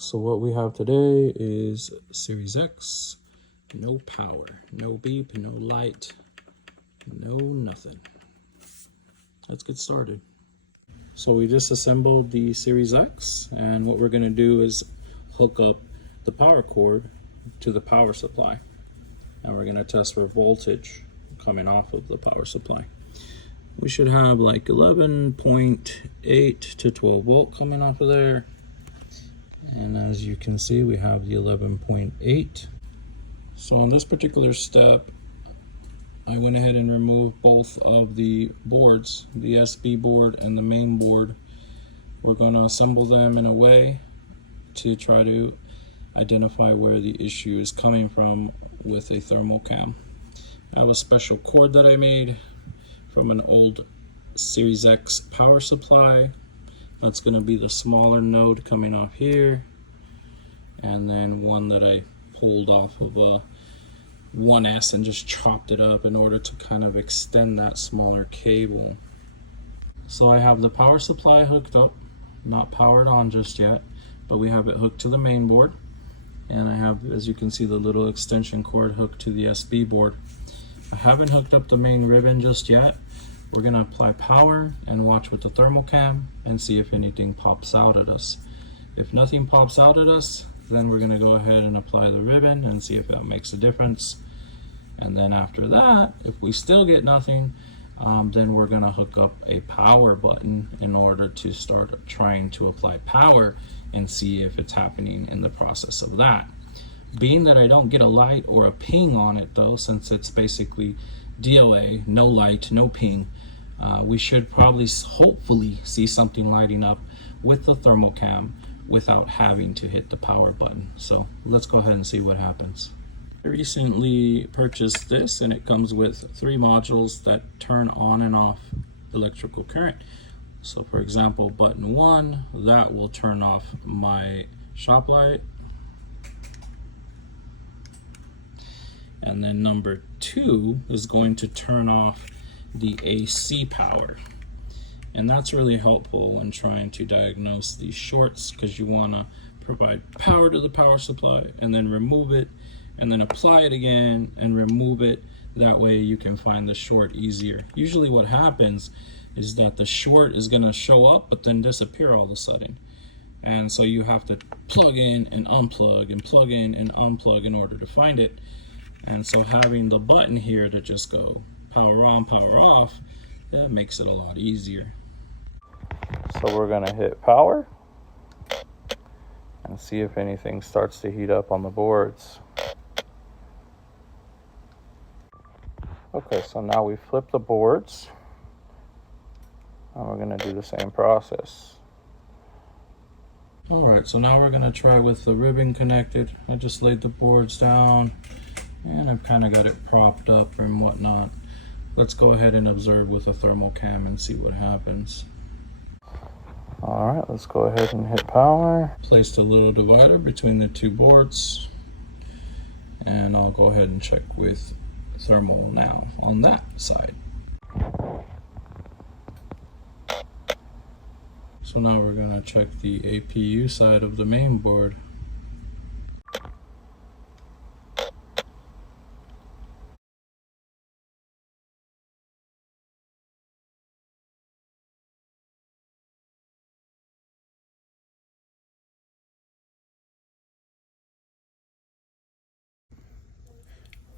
So what we have today is Series X, no power, no beep, no light, no nothing. Let's get started. So we just assembled the Series X, and what we're gonna do is hook up the power cord to the power supply. And we're gonna test for voltage coming off of the power supply. We should have like 11.8 to 12 volt coming off of there. And as you can see, we have the 11.8. So on this particular step, I went ahead and removed both of the boards, the SB board and the main board. We're going to assemble them in a way to try to identify where the issue is coming from with a thermal cam. I have a special cord that I made from an old Series X power supply. That's going to be the smaller node coming off here, and then one that I pulled off of a 1S and just chopped it up in order to kind of extend that smaller cable. So I have the power supply hooked up, not powered on just yet, but we have it hooked to the main board, and I have, as you can see, the little extension cord hooked to the SB board. I haven't hooked up the main ribbon just yet. We're gonna apply power and watch with the thermal cam and see if anything pops out at us. If nothing pops out at us, then we're gonna go ahead and apply the ribbon and see if that makes a difference. And then after that, if we still get nothing, then we're gonna hook up a power button in order to start trying to apply power and see if it's happening in the process of that. Being that I don't get a light or a ping on it though, since it's basically DOA, no light, no ping, we should probably hopefully see something lighting up with the thermal cam without having to hit the power button. So let's go ahead and see what happens. I recently purchased this, and it comes with 3 modules that turn on and off electrical current. So for example, button 1, that will turn off my shop light. And then number 2 is going to turn off the AC power. And that's really helpful when trying to diagnose these shorts, because you want to provide power to the power supply and then remove it and then apply it again and remove it. That way you can find the short easier. Usually what happens is that the short is going to show up but then disappear all of a sudden. And so you have to plug in and unplug and plug in and unplug in order to find it. And so having the button here to just go power on, power off, that makes it a lot easier. So we're gonna hit power and see if anything starts to heat up on the boards. Okay, so now we flip the boards and we're gonna do the same process. All right, so now we're gonna try with the ribbon connected. I just laid the boards down and I've kind of got it propped up and whatnot. Let's go ahead and observe with a thermal cam and see what happens. All right, let's go ahead and hit power. Placed a little divider between the 2 boards, and I'll go ahead and check with thermal now on that side. So now we're gonna check the APU side of the main board.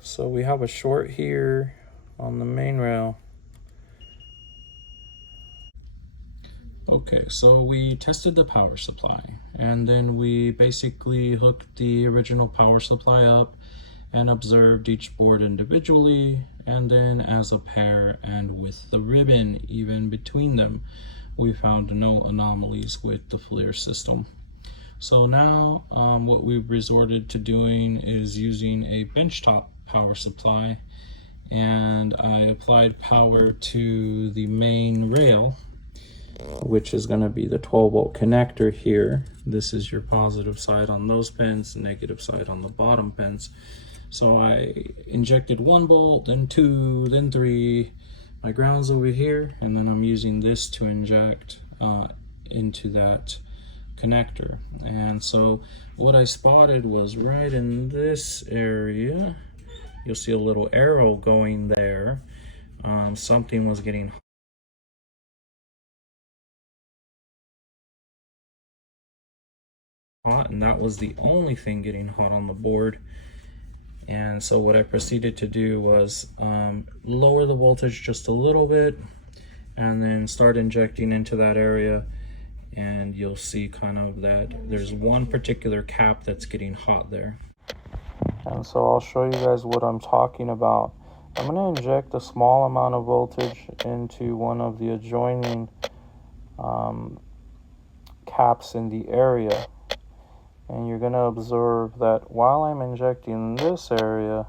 So we have a short here on the main rail. Okay, so we tested the power supply, and then we basically hooked the original power supply up and observed each board individually, and then as a pair and with the ribbon even between them. We found no anomalies with the FLIR system. So now what we've resorted to doing is using a benchtop power supply, and I applied power to the main rail, which is going to be the 12 volt connector here. This is your positive side on those pins, negative side on the bottom pins. So I injected 1 bolt, then 2, then 3. My ground's over here, and then I'm using this to inject into that connector. And so what I spotted was right in this area. You'll see a little arrow going there. Something was getting hot, and that was the only thing getting hot on the board. And so what I proceeded to do was lower the voltage just a little bit and then start injecting into that area, and you'll see kind of that there's one particular cap that's getting hot there. And so I'll show you guys what I'm talking about. I'm going to inject a small amount of voltage into one of the adjoining caps in the area. And you're going to observe that while I'm injecting this area,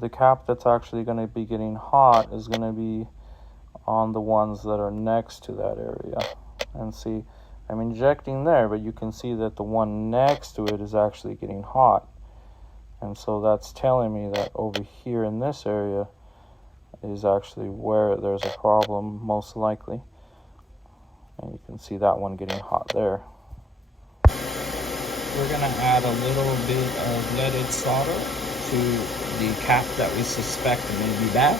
the cap that's actually going to be getting hot is going to be on the ones that are next to that area. And see, I'm injecting there, but you can see that the one next to it is actually getting hot. And so that's telling me that over here in this area is actually where there's a problem, most likely. And you can see that one getting hot there. We're going to add a little bit of leaded solder to the cap that we suspect may be bad.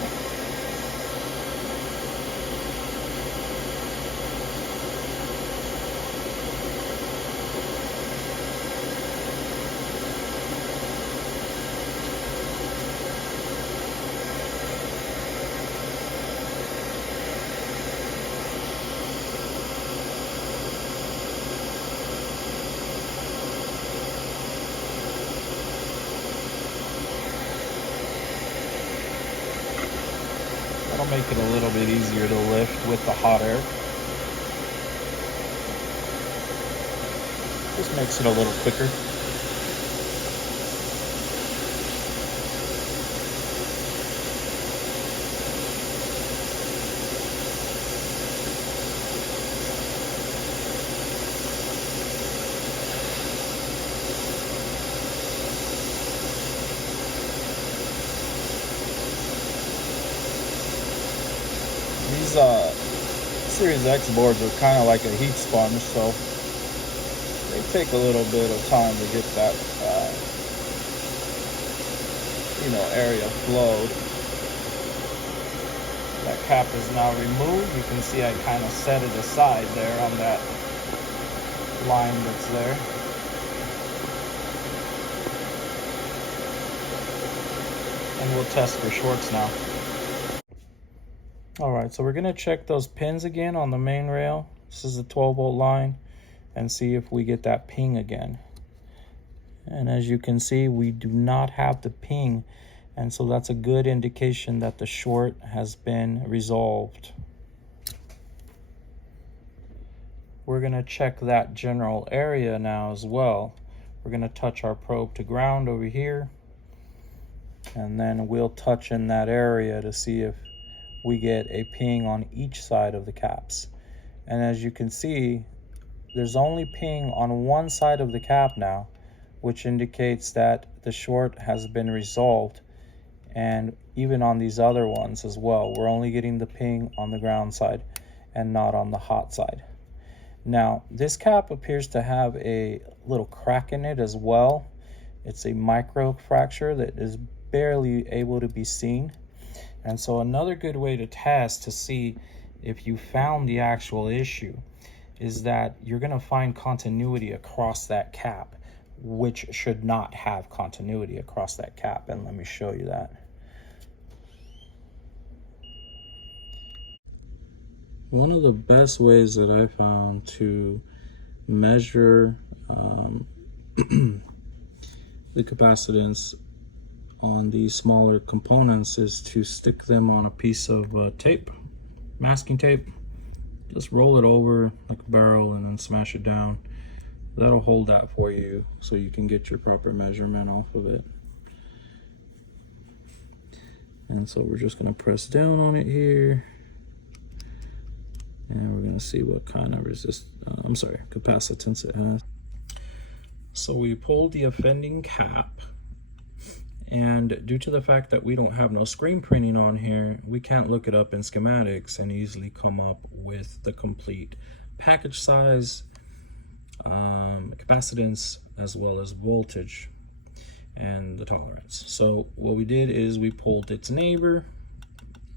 That'll make it a little bit easier to lift with the hot air. Just makes it a little quicker. These Series X boards are kind of like a heat sponge, so they take a little bit of time to get that area flowed. That cap is now removed. You can see I kind of set it aside there on that line that's there. And we'll test for shorts now. Alright, so we're going to check those pins again on the main rail. This is the 12-volt line, and see if we get that ping again. And as you can see, we do not have the ping, and so that's a good indication that the short has been resolved. We're going to check that general area now as well. We're going to touch our probe to ground over here, and then we'll touch in that area to see if we get a ping on each side of the caps. And as you can see, there's only ping on one side of the cap now, which indicates that the short has been resolved. And even on these other ones as well, we're only getting the ping on the ground side and not on the hot side. Now, this cap appears to have a little crack in it as well. It's a micro fracture that is barely able to be seen. And so another good way to test to see if you found the actual issue is that you're going to find continuity across that cap, which should not have continuity across that cap. And let me show you that. One of the best ways that I found to measure the capacitance on these smaller components is to stick them on a piece of tape, masking tape. Just roll it over like a barrel and then smash it down. That'll hold that for you so you can get your proper measurement off of it. And so we're just going to press down on it here, and we're going to see what kind of capacitance it has. So we pulled the offending cap, and due to the fact that we don't have no screen printing on here, we can't look it up in schematics and easily come up with the complete package size capacitance, as well as voltage and the tolerance. So what we did is we pulled its neighbor.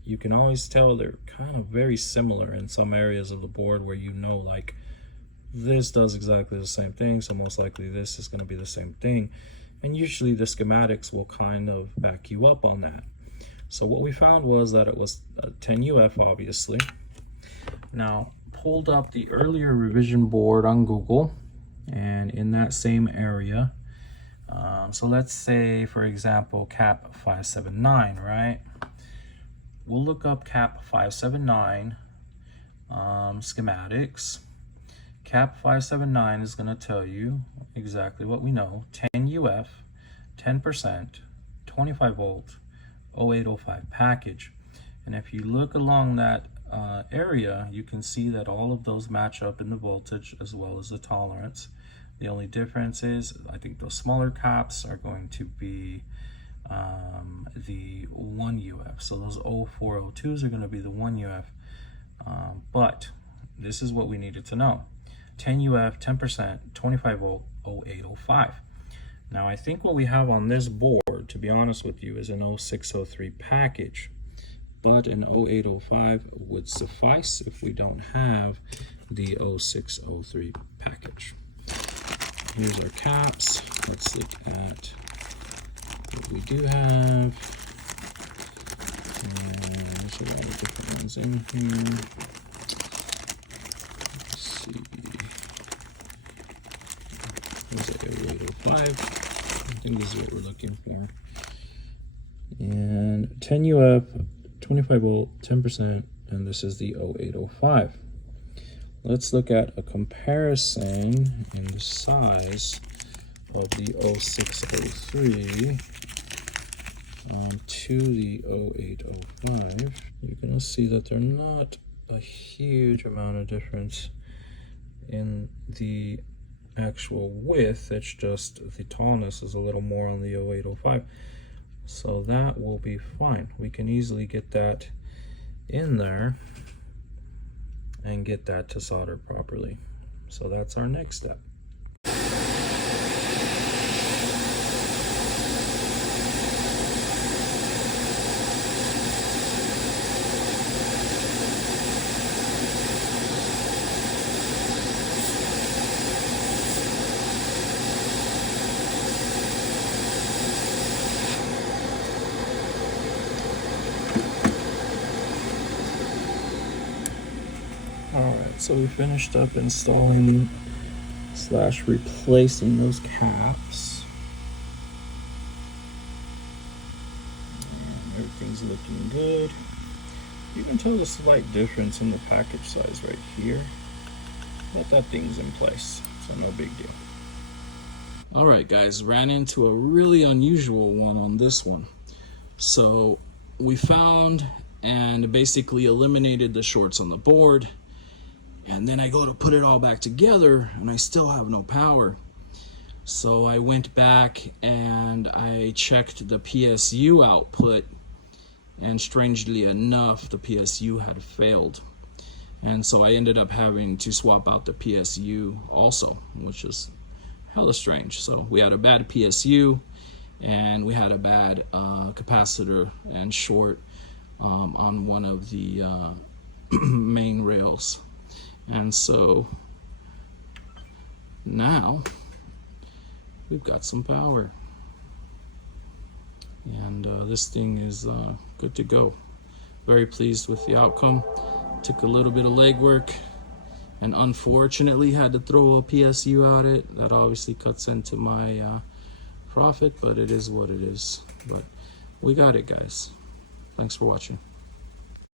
You can always tell they're kind of very similar in some areas of the board where you know, like, this does exactly the same thing, so most likely this is going to be the same thing. And usually the schematics will kind of back you up on that. So what we found was that it was a 10UF, obviously. Now, pulled up the earlier revision board on Google, and in that same area, so let's say, for example, CAP 579, right? We'll look up CAP 579 schematics. CAP 579 is going to tell you exactly what we know: 10UF, 10%, 25 volt, 0805 package. And if you look along that area, you can see that all of those match up in the voltage as well as the tolerance. The only difference is, I think those smaller caps are going to be the 1UF. So those 0402s are going to be the 1UF. But this is what we needed to know: 10UF, 10%, 25 volt, 0805. Now, I think what we have on this board, to be honest with you, is an 0603 package, but an 0805 would suffice if we don't have the 0603 package. Here's our caps. Let's look at what we do have. And there's a lot of different ones in here. Let's see. There's a 0805. I think this is what we're looking for. And 10UF, 25 volt, 10%, and this is the 0805. Let's look at a comparison in the size of the 0603 to the 0805. You're going to see that they're not a huge amount of difference in the actual width. It's just the tallness is a little more on the 0805. So that will be fine. We can easily get that in there and get that to solder properly. So that's our next step. Alright, so we finished up installing / replacing those caps. And everything's looking good. You can tell the slight difference in the package size right here, but that thing's in place, so no big deal. Alright guys, ran into a really unusual one on this one. So we found and basically eliminated the shorts on the board. And then I go to put it all back together and I still have no power. So I went back and I checked the PSU output, and strangely enough, the PSU had failed. And so I ended up having to swap out the PSU also, which is hella strange. So we had a bad PSU and we had a bad capacitor and short on one of the main rails. And so now we've got some power, and this thing is good to go. Very pleased with the outcome. Took a little bit of legwork and unfortunately had to throw a PSU at it. That obviously cuts into my profit, but it is what it is. But we got it, guys. Thanks for watching.